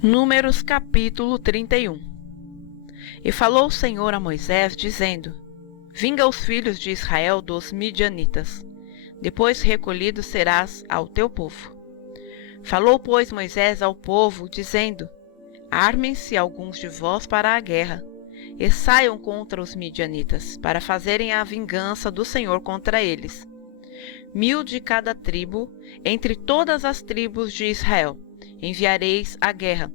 Números capítulo 31. E falou o Senhor a Moisés, dizendo: Vinga os filhos de Israel dos midianitas, depois recolhido serás ao teu povo. Falou, pois, Moisés ao povo, dizendo: Armem-se alguns de vós para a guerra, e saiam contra os midianitas, para fazerem a vingança do Senhor contra eles. 1000 de cada tribo, entre todas as tribos de Israel, enviareis à guerra.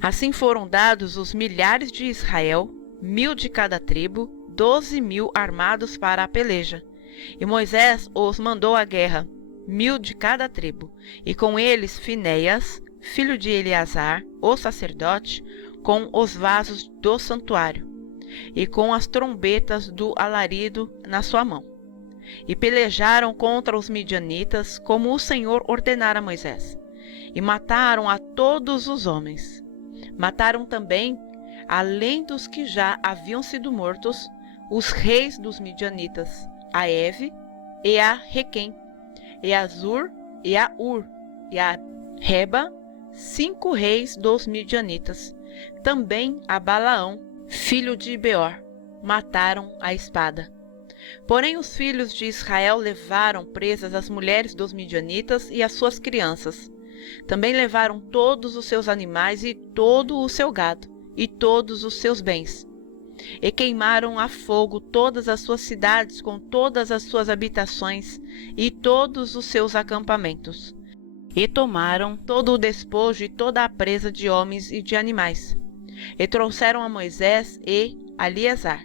Assim foram dados os milhares de Israel, 1000 de cada tribo, 12.000 armados para a peleja. E Moisés os mandou à guerra, 1000 de cada tribo, e com eles Finéias, filho de Eleazar, o sacerdote, com os vasos do santuário, e com as trombetas do alarido na sua mão. E pelejaram contra os midianitas, como o Senhor ordenara a Moisés, e mataram a todos os homens. Mataram também, além dos que já haviam sido mortos, os reis dos midianitas, a Eve e a Requem, e a Zur e a Ur, e a Reba, 5 reis dos midianitas. Também a Balaão, filho de Beor, mataram a espada. Porém os filhos de Israel levaram presas as mulheres dos midianitas e as suas crianças. Também levaram todos os seus animais e todo o seu gado, e todos os seus bens. E queimaram a fogo todas as suas cidades com todas as suas habitações e todos os seus acampamentos. E tomaram todo o despojo e toda a presa de homens e de animais. E trouxeram a Moisés e a Eleazar,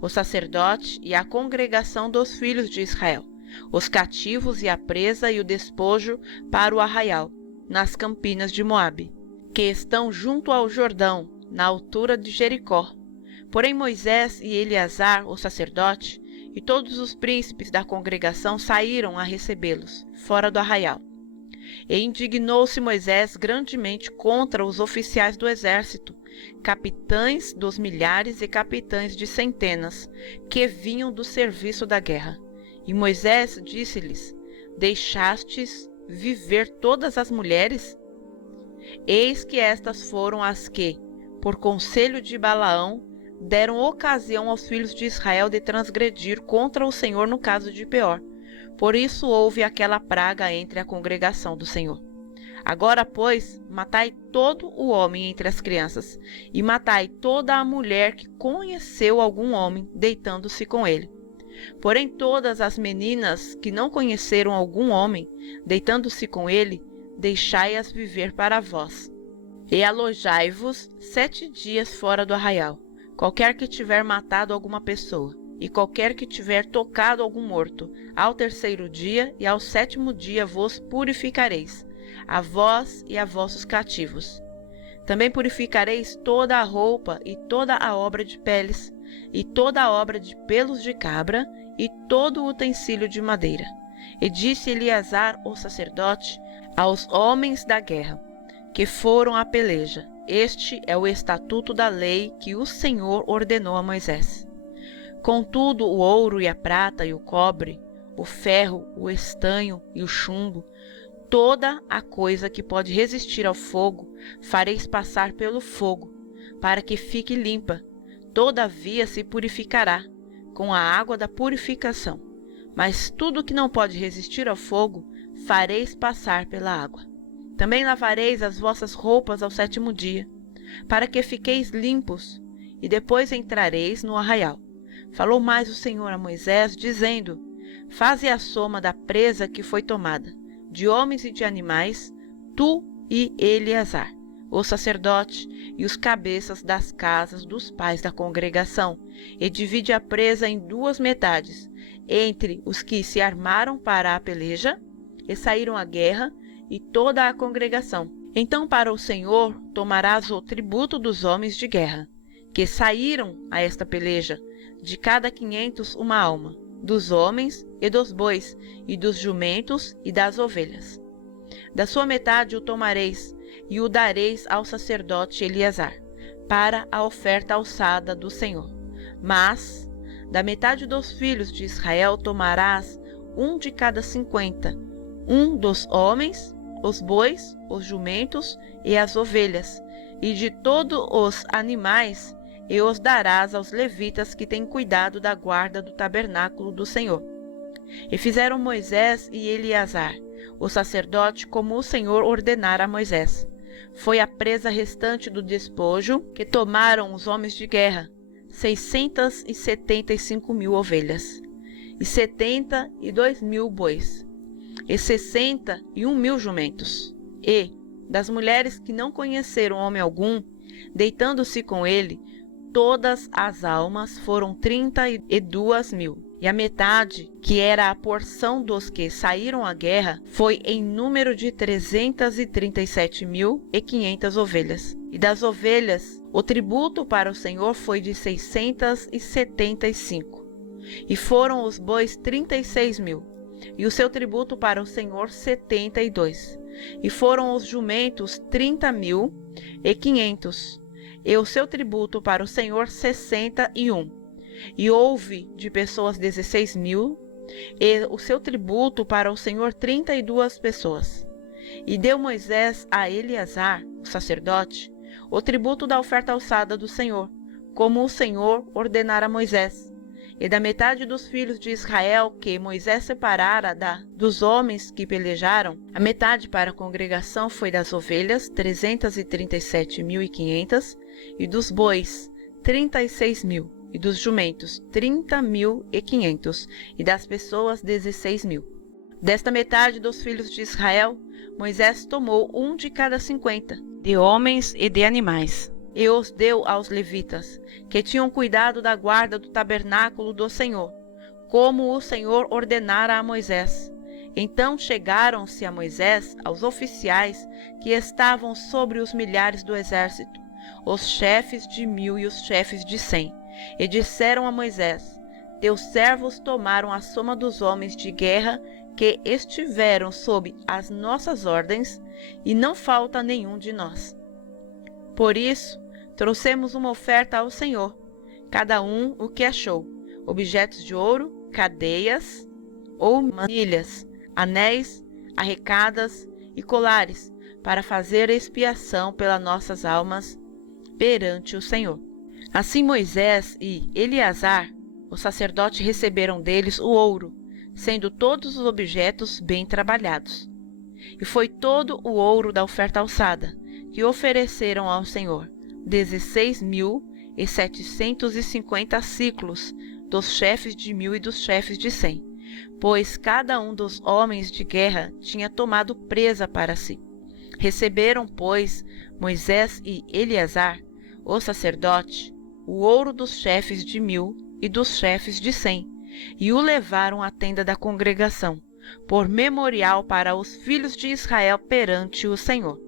o sacerdote, e a congregação dos filhos de Israel, os cativos e a presa e o despojo para o arraial, nas campinas de Moabe, que estão junto ao Jordão, na altura de Jericó. Porém Moisés e Eleazar, o sacerdote, e todos os príncipes da congregação saíram a recebê-los, fora do arraial. E indignou-se Moisés grandemente contra os oficiais do exército, capitães dos milhares e capitães de centenas, que vinham do serviço da guerra. E Moisés disse-lhes: Deixastes viver todas as mulheres? Eis que estas foram as que, por conselho de Balaão, deram ocasião aos filhos de Israel de transgredir contra o Senhor no caso de Peor. Por isso houve aquela praga entre a congregação do Senhor. Agora, pois, matai todo o homem entre as crianças, e matai toda a mulher que conheceu algum homem, deitando-se com ele. Porém todas as meninas que não conheceram algum homem, deitando-se com ele, deixai-as viver para vós. E alojai-vos 7 dias fora do arraial, qualquer que tiver matado alguma pessoa, e qualquer que tiver tocado algum morto, ao 3º dia e ao 7º dia vos purificareis, a vós e a vossos cativos. Também purificareis toda a roupa e toda a obra de peles, e toda a obra de pelos de cabra, e todo o utensílio de madeira. E disse Eleazar, o sacerdote, aos homens da guerra, que foram à peleja: Este é o estatuto da lei que o Senhor ordenou a Moisés. Contudo, o ouro e a prata e o cobre, o ferro, o estanho e o chumbo, toda a coisa que pode resistir ao fogo, fareis passar pelo fogo, para que fique limpa. Todavia se purificará com a água da purificação. Mas tudo que não pode resistir ao fogo, fareis passar pela água. Também lavareis as vossas roupas ao 7º dia, para que fiqueis limpos, e depois entrareis no arraial. Falou mais o Senhor a Moisés, dizendo: Faze a soma da presa que foi tomada, de homens e de animais, tu e Eleazar, o sacerdote, e os cabeças das casas dos pais da congregação, e divide a presa em 2 metades, entre os que se armaram para a peleja e saíram à guerra, e toda a congregação. Então para o Senhor tomarás o tributo dos homens de guerra, que saíram a esta peleja, de cada 500 uma alma, dos homens e dos bois, e dos jumentos e das ovelhas. Da sua metade o tomareis, e o dareis ao sacerdote Eleazar, para a oferta alçada do Senhor. Mas, da metade dos filhos de Israel tomarás 1 de cada 50, 1 dos homens, os bois, os jumentos e as ovelhas, e de todos os animais, e os darás aos levitas que têm cuidado da guarda do tabernáculo do Senhor. E fizeram Moisés e Eleazar, o sacerdote, como o Senhor ordenara a Moisés. Foi a presa restante do despojo que tomaram os homens de guerra, 675.000 ovelhas, e 72.000 bois, e 61.000 jumentos. E, das mulheres que não conheceram homem algum, deitando-se com ele, todas as almas foram 32.000. E a metade, que era a porção dos que saíram à guerra, foi em número de 337.500 ovelhas. E das ovelhas, o tributo para o Senhor foi de 675. E foram os bois 36.000. E o seu tributo para o Senhor 72. E foram os jumentos 30.500. E o seu tributo para o Senhor 61. E houve de pessoas 16.000, e o seu tributo para o Senhor 32 pessoas. E deu Moisés a Eleazar, o sacerdote, o tributo da oferta alçada do Senhor, como o Senhor ordenara a Moisés. E da metade dos filhos de Israel que Moisés separara dos homens que pelejaram, a metade para a congregação foi das ovelhas, 337.500, e dos bois, 36.000. E dos jumentos, 30.500, e das pessoas, 16.000. Desta metade dos filhos de Israel, Moisés tomou um de cada 50, de homens e de animais, e os deu aos levitas, que tinham cuidado da guarda do tabernáculo do Senhor, como o Senhor ordenara a Moisés. Então chegaram-se a Moisés, aos oficiais que estavam sobre os milhares do exército, os chefes de 1.000 e os chefes de 100, e disseram a Moisés: teus servos tomaram a soma dos homens de guerra que estiveram sob as nossas ordens, e não falta nenhum de nós. Por isso, trouxemos uma oferta ao Senhor, cada um o que achou: objetos de ouro, cadeias ou manilhas, anéis, arrecadas e colares, para fazer expiação pelas nossas almas perante o Senhor. Assim Moisés e Eleazar, o sacerdote, receberam deles o ouro, sendo todos os objetos bem trabalhados. E foi todo o ouro da oferta alçada, que ofereceram ao Senhor, 16.750 siclos, dos chefes de 1.000 e dos chefes de 100, pois cada um dos homens de guerra tinha tomado presa para si. Receberam, pois, Moisés e Eleazar, o sacerdote, o ouro dos chefes de 1.000 e dos chefes de 100, e o levaram à tenda da congregação, por memorial para os filhos de Israel perante o Senhor.